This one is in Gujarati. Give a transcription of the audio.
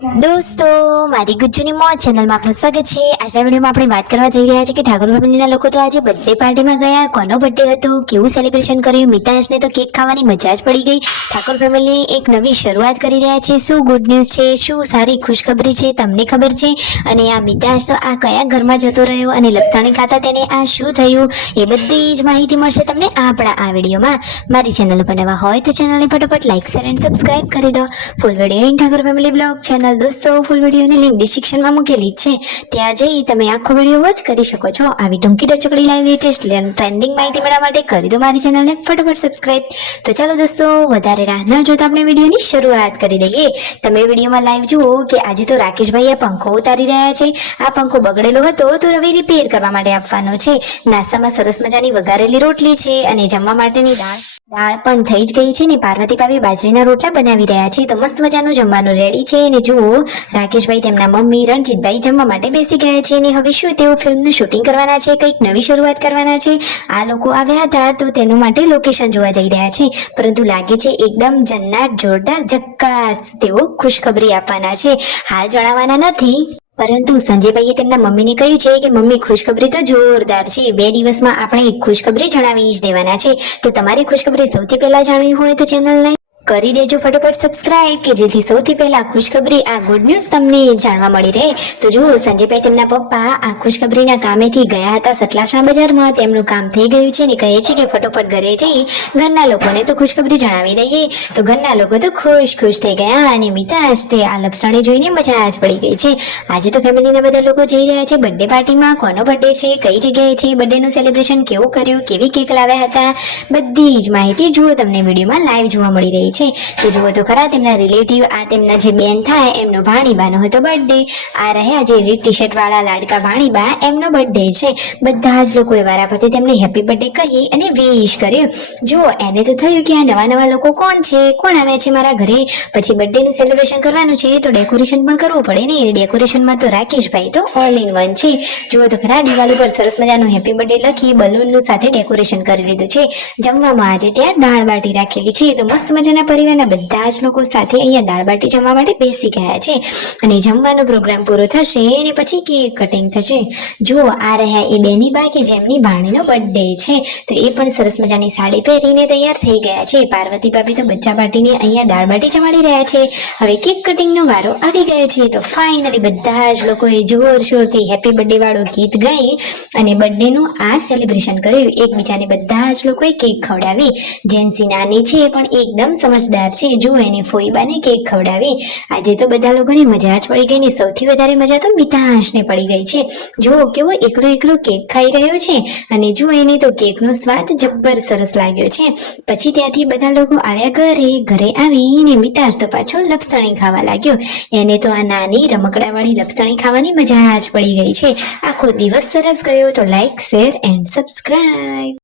દોસ્તો, મારી ગુજ્જુની મોજ ચેનલમાં આપનું સ્વાગત છે। આજના વિડીયોમાં આપણે વાત કરવા જઈ રહ્યા છીએ કે ઠાકોર ફેમિલીના લોકો તો આજે બર્થડે પાર્ટીમાં ગયા। કોનો બર્થડે હતો, કેવું સેલિબ્રેશન કર્યું, મિતાંશને તો કેક ખાવાની મજા જ પડી ગઈ। ઠાકોર ફેમિલી એક નવી શરૂઆત કરી રહ્યા છે। શું ગુડ ન્યૂઝ છે, શું સારી ખુશખબરી છે, તમને ખબર છે? અને આ મિતાંશ તો આ કયા ઘરમાં જતો રહ્યો અને લપસણી ખાતા તેને આ શું થયું, એ બધી જ માહિતી મળશે તમને આપણા આ વિડીયોમાં। મારી ચેનલ પર નવા હોય તો ચેનલને ફટાફટ લાઈક શેર એન્ડ સબસ્ક્રાઇબ કરી દો। Full video Thakor family blog channel દોસ્તો ફૂલ વિડીયોની લિંક ડિસ્ક્રિપ્શનમાં મૂકેલી છે, ત્યાં જઈ તમે આખો વિડીયો વોચ કરી શકો છો। આવી ટૂંકી ટચકડી લાઈવ લેટેસ્ટ ટ્રેન્ડિંગ માહિતી મેળવવા માટે કરી દો મારી ચેનલને ફટાફટ સબસ્ક્રાઇબ। તો ચાલો દોસ્તો, વધારે રાહ ન જોતા આપણે વિડીયોની શરૂઆત કરી દઈએ। તમે વિડીયોમાં લાઈવ જુઓ કે આજે તો રાકેશભાઈ આ પંખો ઉતારી રહ્યા છે। આ પંખો બગડેલો હતો તો રવિ રિપેર કરવા માટે આપવાનો છે। નાસ્તામાં સરસ મજાની વઘારેલી રોટલી છે અને જમવા માટેની દાળ પણ થઈ જ ગઈ છે ને પાર્વતી ભાભી બાજરીના રોટલા બનાવી રહ્યા છે। તો મસ્ત મજાનું જમવાનું રેડી છે અને જુઓ રાકેશભાઈ તેમના મમ્મી રણજીતભાઈ જમવા માટે બેસી ગયા છે અને હવે શું તેઓ ફિલ્મનું શૂટિંગ કરવાના છે, કંઈક નવી શરૂઆત કરવાના છે। આ લોકો આવ્યા હતા તો તેનું માટે લોકેશન જોવા જઈ રહ્યા છે, પરંતુ લાગે છે એકદમ જન્નાટ જોરદાર ઝક્કાસ તેઓ ખુશખબરી આપવાના છે। હાલ જણાવવાના નથી, પરંતુ સંજયભાઈએ તેમના મમ્મીને કહ્યું છે કે મમ્મી ખુશખબરી તો જોરદાર છે, 2 દિવસમાં આપણે એક ખુશખબરી જણાવી જ દેવાના છે। તો તમારી ખુશખબરી સૌથી પહેલા જાણવી હોય તો ચેનલને કરી દેજો ફટાફટ સબસ્ક્રાઇબ, કે જેથી સૌથી પહેલા ખુશખબરી આ ગુડ ન્યૂઝ તમને જાણવા મળી રહે। તો જુઓ સંજયભાઈ તેમના પપ્પા આ ખુશખબરીના કામેથી ગયા હતા સતલાસણા બજારમાં, તેમનું કામ થઈ ગયું છે ને કહે છે કે ફટોફટ ઘરે જઈ ઘરના લોકોને તો ખુશખબરી જણાવી દઈએ। તો ઘરના લોકો તો ખુશ થઈ ગયા અને મિતાંશ તે આ લપસણી જોઈને મજા જ પડી ગઈ છે। આજે તો ફેમિલીના બધા લોકો જઈ રહ્યા છે બર્થડે પાર્ટીમાં। કોનો બર્થડે છે, કઈ જગ્યાએ છે, બર્થડેનું સેલિબ્રેશન કેવું કર્યું, કેવી કેક લાવ્યા હતા, બધી જ માહિતી જુઓ તમને વિડીયોમાં લાઈવ જોવા મળી રહી છે। તો જુઓ તો ખરા તેમના રિલેટિવ, આ તેમના જે બેન થાય એમનો ભાણીબાનો હતો બર્થડે। આ રહ્યા જે રેડ ટી શર્ટ વાળા લાડકા ભાણીબા, એમનો બર્થડે છે। બધા જ લોકોએ વારા પરથી તેમને હેપી બર્થડે કહી અને વિશ કર્યું। જુઓ એને તો થયું કે આ નવા લોકો કોણ છે, કોણ આવ્યા છે મારા ઘરે, પછી બર્થડેનું સેલિબ્રેશન કરવાનું છે તો ડેકોરેશન પણ કરવું પડે ને, એ ડેકોરેશનમાં તો રાકેશભાઈ તો ઓલ ઇન વન છે। જુઓ તો ખરા દિવાલ ઉપર સરસ મજાનું હેપી બર્થડે લખી બલૂનનું સાથે ડેકોરેશન કરી લીધું છે। જમવામાં આજે ત્યાં દાળ બાટી રાખેલી છે, તો મસ્ત મજાના પરિવારના બધા જ લોકો સાથે અહીંયા દાળ બાટી જમવા માટે બેસી ગયા છે અને જમવાનો પ્રોગ્રામ પૂરો થશે અને પછી કેક કટિંગ થશે। જુઓ આ રહ્યા એ બેની બા કે જેમની ભાણીનો બર્થડે છે, તો એ પણ સરસ મજાની સાડી પહેરીને તૈયાર થઈ ગયા છે। પાર્વતી ભાભી તો બચ્ચા પાર્ટીને અહીંયા દાળ બાટી જમાડી રહ્યા છે। હવે કેક કટિંગનો વારો આવી ગયો છે, તો ફાઇનલી બધા જ લોકોએ જોરશોરથી હેપી બર્થડે વાળું ગીત ગાઈ અને બર્થડેનું આ સેલિબ્રેશન કર્યું। એકબીજાને બધા જ લોકોએ કેક ખવડાવી। જેન્સી નાની છે પણ એકદમ સમજદાર છે, જો એને ફોઈબાને કેક ખવડાવી। આજે તો બધા લોકોને મજા જ પડી ગઈ ને સૌથી વધારે મજા તો મિતાંશને પડી ગઈ છે। જો કેવો એકલો કેક ખાઈ રહ્યો છે અને જો એને તો કેકનો સ્વાદ જબ્બર સરસ લાગ્યો છે। પછી ત્યાંથી બધા લોકો આવ્યા ઘરે આવીને મિતાંશ તો પાછો લપસણી ખાવા લાગ્યો। એને તો આ નાની રમકડાવાળી લપસણી ખાવાની મજા જ પડી ગઈ છે। આખો દિવસ સરસ ગયો। તો લાઈક શેર એન્ડ સબસ્ક્રાઇબ।